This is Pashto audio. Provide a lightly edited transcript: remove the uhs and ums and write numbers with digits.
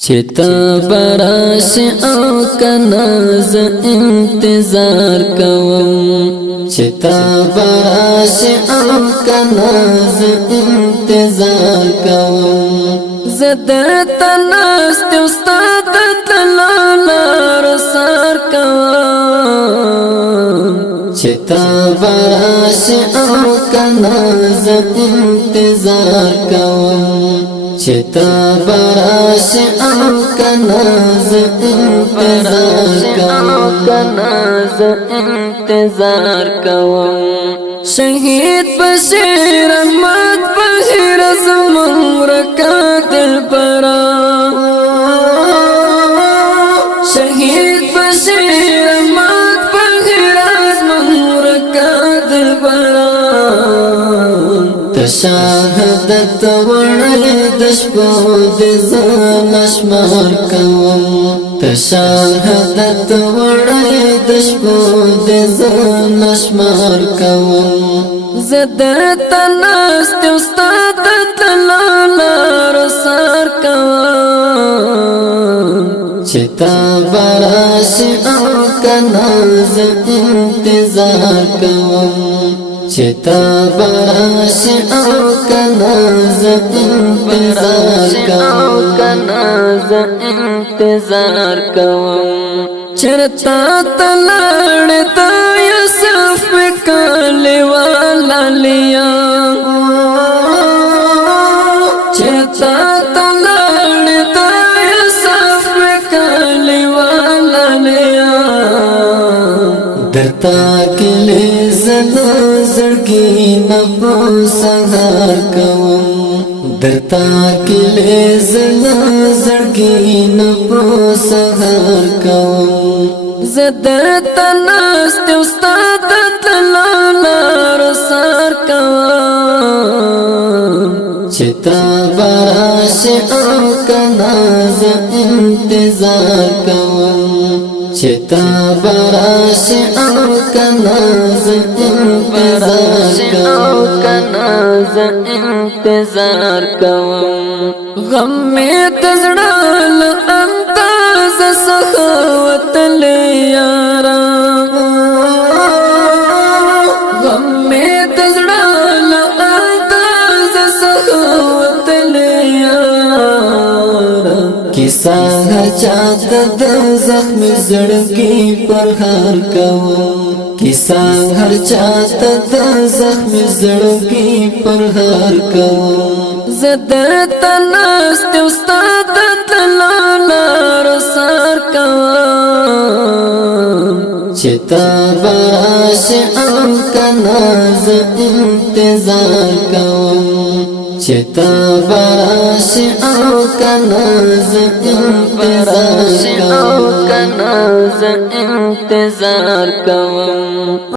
چتا براش او کناز انتظار کوم چتا براش او کناز انتظار کوم زدت ناست استاد تلالار سار کوم چتا براش او کناز انتظار کوم چتا براش او کناز انتظار کوم شهید بشیر احمد بغیر زمان رکات البرا شهید بشیر احمد بغیر زمان رکات البرا تشاهدت وړل د شپو د ځان شمار کوم تشاهدت وړل د شپو د ځان شمار کوم زدت ناست استاد تلالار سار کوم چتا براش او کناز انتظار کوم چتا براش او کناز انتظار کوم چرتا تلاړ تا یوسف کاله والا لیا چرتا تلاړ تا یوسف کاله والا لیا درتا کله زنا زړګي نبو سهار کوم درتا کله زنا زړګي نبو سهار کوم زدت ناست استاد تلالار سار کوم چتا براش او کناز انتظار کوم چتا براش او کناز انتظار کوم غم میں تزړل انداز سخاوت لیارا غم میں تزړل انداز سخاوت لیارا کیسا چاہت د زخم زړګي پر هر کوم کیسا هر چاہت د زخم زړګي پر هر کوم زدت ناست استاد تلالار سار کوم چتا براش او کناز انتظار کوم چتا براش او کناز انتظار کوم